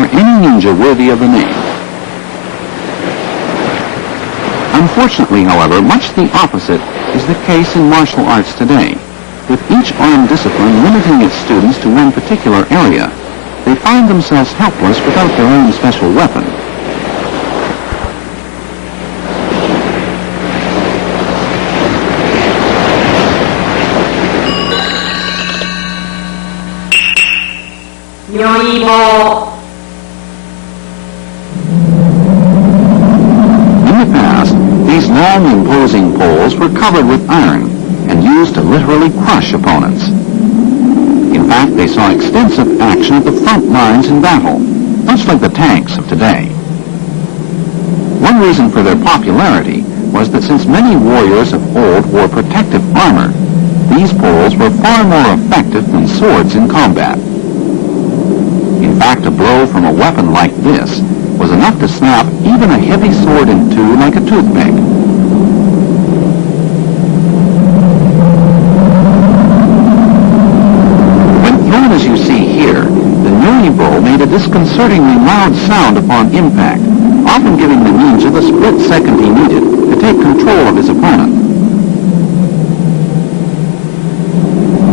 for any ninja worthy of the name. Unfortunately, however, much the opposite is the case in martial arts today. With each arm discipline limiting its students to one particular area, they find themselves helpless without their own special weapon. In the past, these long imposing poles were covered with iron and used to literally crush opponents. In fact, they saw extensive action at the front lines in battle, much like the tanks of today. One reason for their popularity was that since many warriors of old wore protective armor, these poles were far more effective than swords in combat. In fact, a blow from a weapon like this was enough to snap even a heavy sword in two like a toothpick. As you see here, the Nui-bo made a disconcertingly loud sound upon impact, often giving the ninja the split second he needed to take control of his opponent.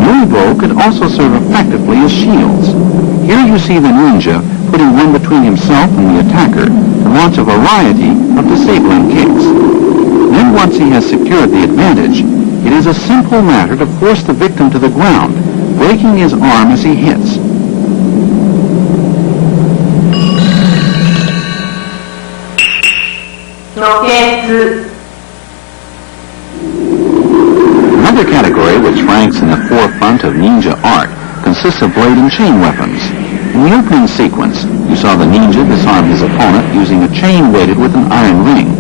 Nui-bo could also serve effectively as shields. Here you see the ninja putting one between himself and the attacker to launch a variety of disabling kicks. Then once he has secured the advantage, it is a simple matter to force the victim to the ground, breaking his arm as he hits. Another category which ranks in the forefront of ninja art consists of blade and chain weapons. In the opening sequence, you saw the ninja disarm his opponent using a chain weighted with an iron ring.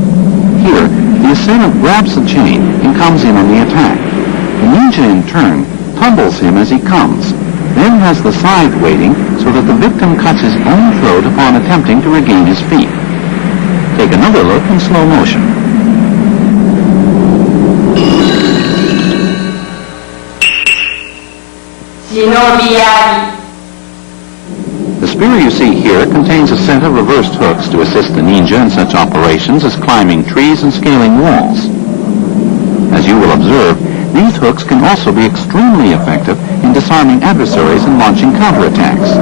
Here, the assailant grabs the chain and comes in on the attack. The ninja, in turn, tumbles him as he comes, then has the scythe waiting so that the victim cuts his own throat upon attempting to regain his feet. Take another look in slow motion. The spear you see here contains a set of reversed hooks to assist the ninja in such operations as climbing trees and scaling walls. As you will observe, these hooks can also be extremely effective in disarming adversaries and launching counterattacks.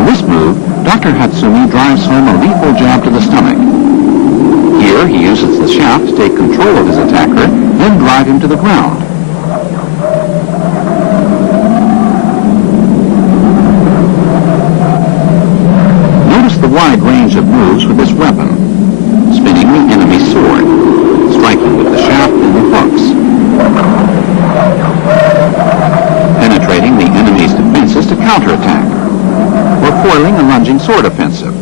In this move, Dr. Hatsumi drives home a lethal jab to the stomach. Here, he uses the shaft to take control of his attacker, then drive him to the ground. Notice the wide range of moves with this weapon. Spinning the enemy's sword, striking with the shaft and the hooks, penetrating the enemy's defenses to counterattack, or foiling a lunging sword offensive.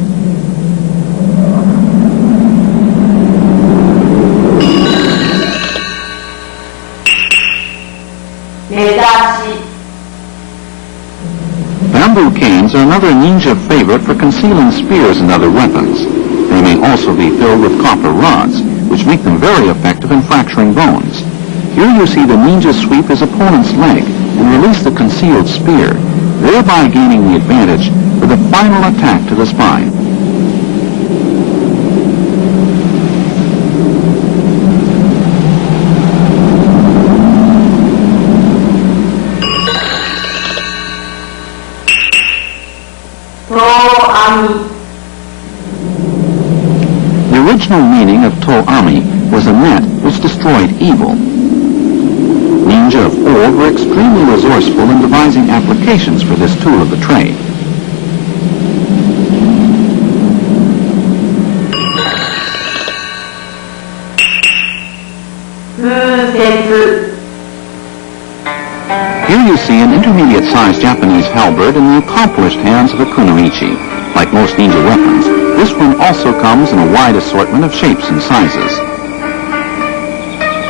Bamboo canes are another ninja favorite for concealing spears and other weapons. They may also be filled with copper rods, which make them very effective in fracturing bones. Here you see the ninja sweep his opponent's leg and release the concealed spear, thereby gaining the advantage for the final attack to the spine. The original meaning of To-Ami was a net which destroyed evil. Ninja of old were extremely resourceful in devising applications for this tool of the trade. Here you see an intermediate-sized Japanese halberd in the accomplished hands of a kunoichi. Like most ninja weapons, this one also comes in a wide assortment of shapes and sizes.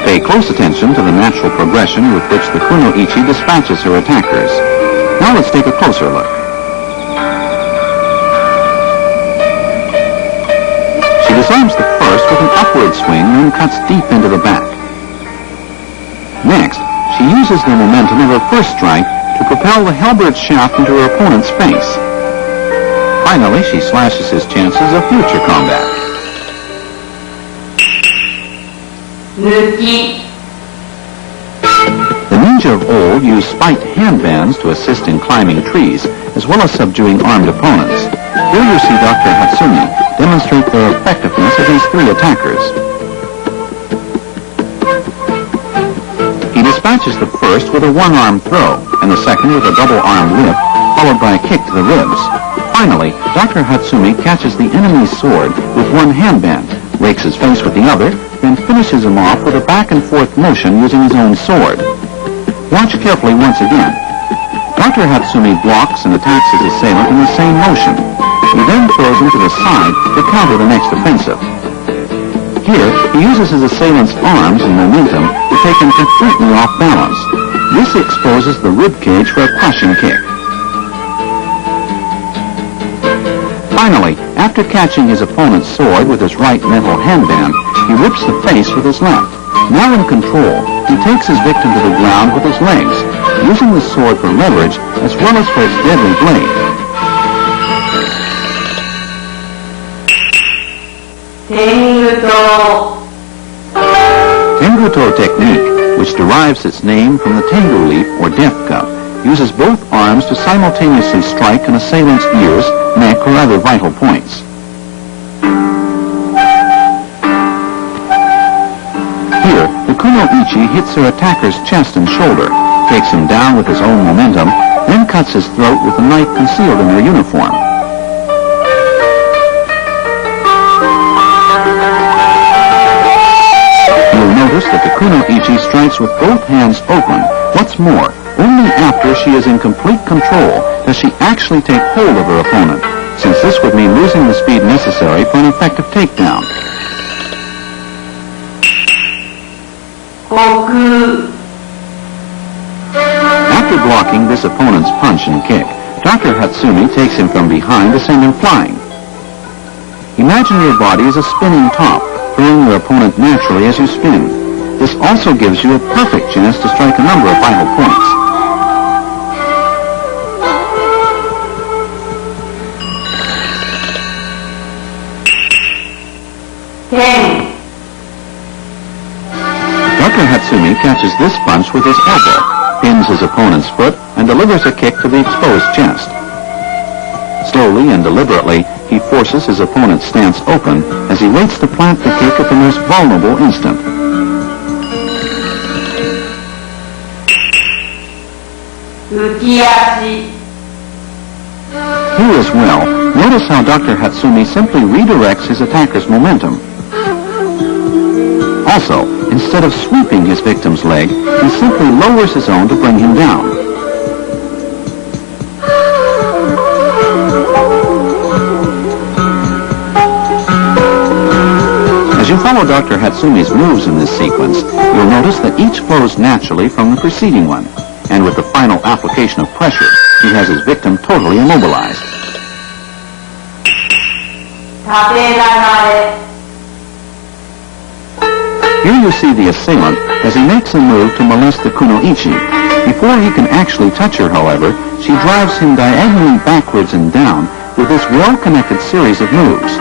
Pay close attention to the natural progression with which the kunoichi dispatches her attackers. Now let's take a closer look. She disarms the first with an upward swing, then cuts deep into the back. Next, she uses the momentum of her first strike to propel the halberd shaft into her opponent's face. Finally, she slashes his chances of future combat. The ninja of old used spiked handbands to assist in climbing trees, as well as subduing armed opponents. Here you see Dr. Hatsumi demonstrate the effectiveness of these three attackers. He dispatches the first with a one-arm throw, and the second with a double-arm lift, followed by a kick to the ribs. Finally, Dr. Hatsumi catches the enemy's sword with one handband, rakes his face with the other, then finishes him off with a back-and-forth motion using his own sword. Watch carefully once again. Dr. Hatsumi blocks and attacks his assailant in the same motion. He then throws him to the side to counter the next offensive. Here, he uses his assailant's arms and momentum to take him completely off balance. This exposes the rib cage for a crushing kick. Finally, after catching his opponent's sword with his right metal handband, he rips the face with his left. Now in control, he takes his victim to the ground with his legs, using the sword for leverage as well as for its deadly blade. Tenguto technique, which derives its name from the tengu leaf or death cup, uses both arms to simultaneously strike an assailant's ears, neck, or other vital points. Here, the kuno-ichi hits her attacker's chest and shoulder, takes him down with his own momentum, then cuts his throat with a knife concealed in her uniform. Notice that the kuno-ichi strikes with both hands open. What's more, only after she is in complete control does she actually take hold of her opponent, since this would mean losing the speed necessary for an effective takedown. After blocking this opponent's punch and kick, Dr. Hatsumi takes him from behind to send him flying. Imagine your body as a spinning top, throwing your opponent naturally as you spin. This also gives you a perfect chance to strike a number of vital points. Dr. Hatsumi catches this punch with his elbow, pins his opponent's foot, and delivers a kick to the exposed chest. Slowly and deliberately, he forces his opponent's stance open as he waits to plant the kick at the most vulnerable instant. Here as well, notice how Dr. Hatsumi simply redirects his attacker's momentum. Also, instead of sweeping his victim's leg, he simply lowers his own to bring him down. As you follow Dr. Hatsumi's moves in this sequence, you'll notice that each flows naturally from the preceding one, and with the final application of pressure, he has his victim totally immobilized. Here you see the assailant as he makes a move to molest the kuno-ichi. Before he can actually touch her, however, she drives him diagonally backwards and down with this well-connected series of moves.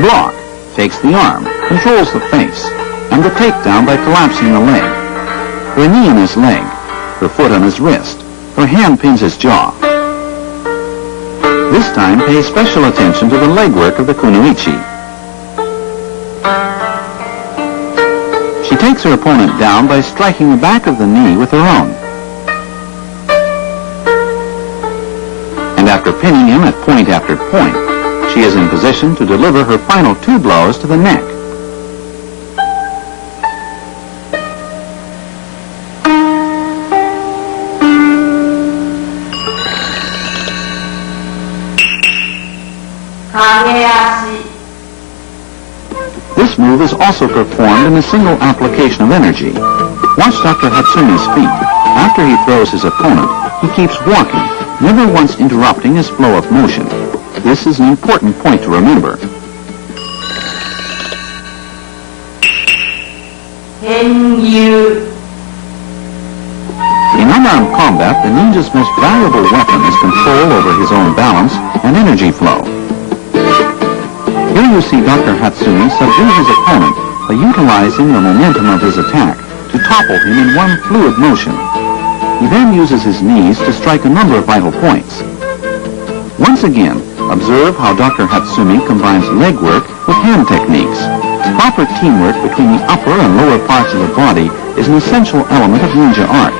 Block takes the arm, controls the face, and the takedown by collapsing the leg. Her knee in his leg, her foot on his wrist, her hand pins his jaw. This time pay special attention to the legwork of the kuno-ichi. She takes her opponent down by striking the back of the knee with her own. And after pinning him at point after point, she is in position to deliver her final two blows to the neck. This move is also performed in a single application of energy. Watch Dr. Hatsumi's feet. After he throws his opponent, he keeps walking, never once interrupting his flow of motion. This is an important point to remember. In unarmed combat, the ninja's most valuable weapon is control over his own balance and energy flow. Here you see Dr. Hatsumi subdue his opponent by utilizing the momentum of his attack to topple him in one fluid motion. He then uses his knees to strike a number of vital points. Once again, observe how Dr. Hatsumi combines leg work with hand techniques. Proper teamwork between the upper and lower parts of the body is an essential element of ninja art.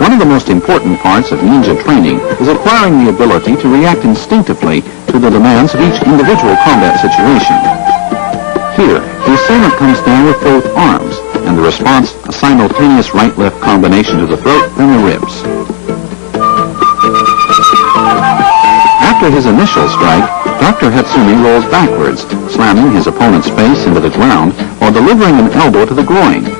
One of the most important parts of ninja training is acquiring the ability to react instinctively to the demands of each individual combat situation. Here, the assailant comes down with both arms, and the response a simultaneous right-left combination to the throat, then the ribs. After his initial strike, Dr. Hatsumi rolls backwards, slamming his opponent's face into the ground while delivering an elbow to the groin.